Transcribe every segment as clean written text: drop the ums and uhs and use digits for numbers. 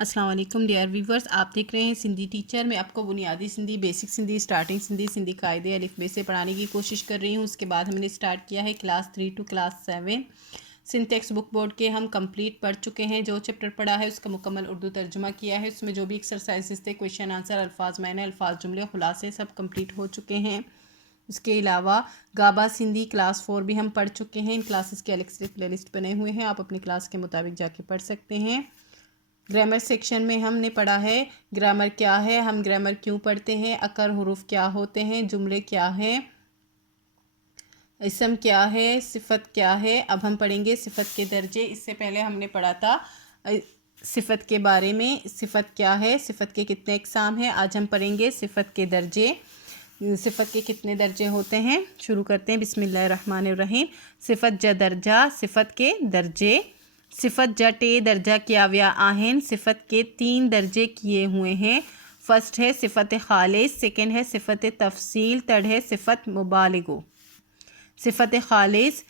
अस्सलाम वालेकुम dear viewers, आप देख रहे हैं सिंधी टीचर। मैं आपको बुनियादी सिंधी, बेसिक सिंधी, स्टार्टिंग सिंधी, सिंधी कायदे अलिफ बे से पढ़ाने की कोशिश कर रही हूँ। उसके बाद हमने स्टार्ट किया है class 3 to class 7 Sindh text book board के। हम कंप्लीट पढ़ चुके हैं। जो चैप्टर पढ़ा है उसका मुकम्मल उर्दू तर्जुमा किया है। उसमें जो भी एक्सरसाइजेस थे, क्वेश्चन आंसर, अल्फाज मैंने, अल्फाज जुमले, खुलासे सब कंप्लीट हो चुके हैं। इसके अलावा गाबा सिंधी क्लास 4 भी हम पढ़ चुके हैं। इन क्लासेस के अलग से प्ले लिस्ट बने हुए हैं, आप अपनी क्लास के मुताबिक जाके पढ़ सकते हैं। ग्रामर सेक्शन में हमने पढ़ा है ग्रामर क्या है, हम ग्रामर क्यों पढ़ते हैं, अकर हुरूफ क्या होते हैं, जुमले क्या हैं, इसम क्या है, सिफत क्या है। अब हम पढ़ेंगे सिफत के दर्जे। इससे पहले हमने पढ़ा था सिफत के बारे में, सिफत क्या है, सिफत के कितने इकसाम हैं। आज हम पढ़ेंगे सिफत के दर्जे। सिफत के कितने दर्जे होते हैं, शुरू करते हैं। बिस्मिल्लाहिर्रहमानिर्रहीम। सिफत ज दर्जा, सिफत के दर्जे। सिफत ज टे दर्जा किया हुआ आहिन, सिफत के 3 दर्जे किए हुए हैं। फर्स्ट है सिफत खालिस, सेकंड है सिफत तफसील, थर्ड है सिफत मुबालिगो। सिफत खालिस,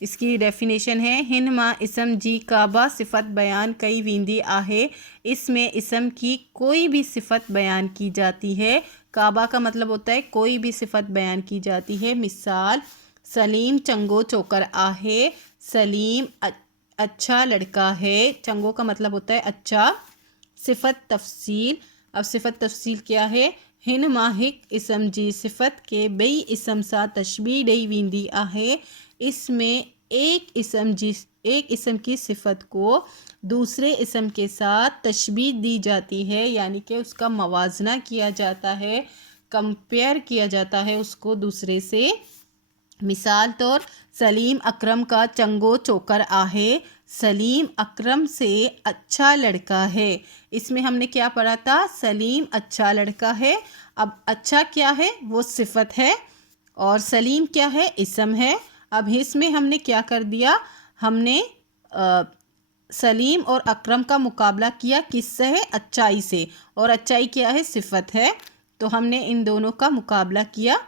इसकी डेफिनेशन है हिन मा इसम जी काबा सिफत बयान कई वींदी आहे। इसमें इसम की कोई भी सिफत बयान की जाती है। काबा का मतलब होता है कोई भी सिफत बयान की जाती है। मिसाल, सलीम चंगो चोकर आहे, सलीम अच्छा लड़का है। चंगो का मतलब होता है अच्छा। सिफत तफसील, अब सिफत तफसील क्या है। हिन माहिक इसम जी सिफत के बई इसम सा तशबी डई वींदी आहे। इसमें एक इसम की सिफत को दूसरे इसम के साथ तशबी दी जाती है, यानी कि उसका मवाजना किया जाता है, कंपेयर किया जाता है उसको दूसरे से। मिसाल तौर, सलीम अकरम का चंगो चोकर आहे, सलीम अकरम से अच्छा लड़का है। इसमें हमने क्या पढ़ा था, सलीम अच्छा लड़का है। अब अच्छा क्या है, वो सिफत है, और सलीम क्या है, इसम है। अब इसमें हमने क्या कर दिया, हमने सलीम और अकरम का मुकाबला किया किससे है, अच्छाई से, और अच्छाई क्या है, सिफत है। तो हमने इन दोनों का मुकाबला किया,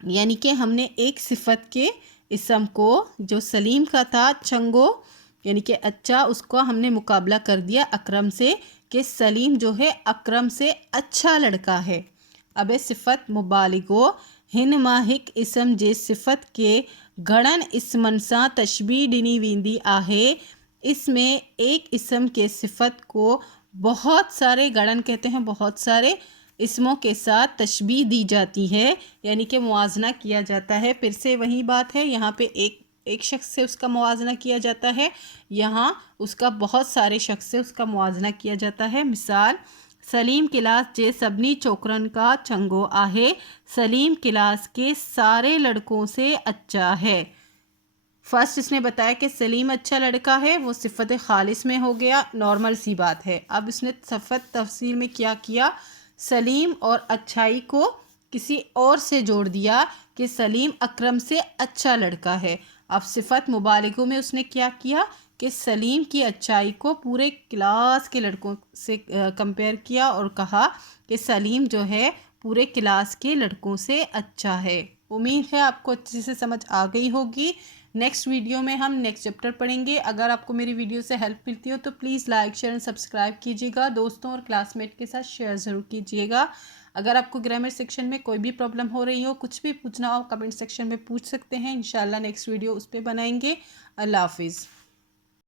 यानी कि हमने एक सिफत के इसम को जो सलीम का था चंगो यानी कि अच्छा, उसको हमने मुकाबला कर दिया अकरम से कि सलीम जो है अकरम से अच्छा लड़का है। अब है सिफत मुबालिगो। हिन माहिक इसम जे सिफत के घड़न इसमन सा तशबी डिनी वींदी आहे। इसमें एक इसम के सिफत को बहुत सारे, गड़न कहते हैं बहुत सारे इसमों के साथ तशबीह दी जाती है, यानी कि मुआजना किया जाता है। फिर से वही बात है, यहाँ पे एक शख्स से उसका मुआजना किया जाता है, यहाँ उसका बहुत सारे शख्स से उसका मुआजना किया जाता है। मिसाल, सलीम क्लास जे सबनी चोकरन का चंगो आहे, सलीम क्लास के सारे लड़कों से अच्छा है। फर्स्ट इसने बताया कि सलीम अच्छा लड़का है, वो सिफत खालिस में हो गया, नॉर्मल सी बात है। अब इसने सिफत तफसील में क्या किया, सलीम और अच्छाई को किसी और से जोड़ दिया कि सलीम अकरम से अच्छा लड़का है। अब सिफत मुबालिगों में उसने क्या किया कि सलीम की अच्छाई को पूरे क्लास के लड़कों से कंपेयर किया और कहा कि सलीम जो है पूरे क्लास के लड़कों से अच्छा है। उम्मीद है आपको अच्छे से समझ आ गई होगी। नेक्स्ट वीडियो में हम नेक्स्ट चैप्टर पढ़ेंगे। अगर आपको मेरी वीडियो से हेल्प मिलती हो तो please like share and subscribe कीजिएगा। दोस्तों और क्लासमेट के साथ शेयर ज़रूर कीजिएगा। अगर आपको ग्रामर सेक्शन में कोई भी प्रॉब्लम हो रही हो, कुछ भी पूछना हो, कमेंट सेक्शन में पूछ सकते हैं। इंशाल्लाह नेक्स्ट वीडियो उस पर बनाएंगे। अल्लाह हाफिज़।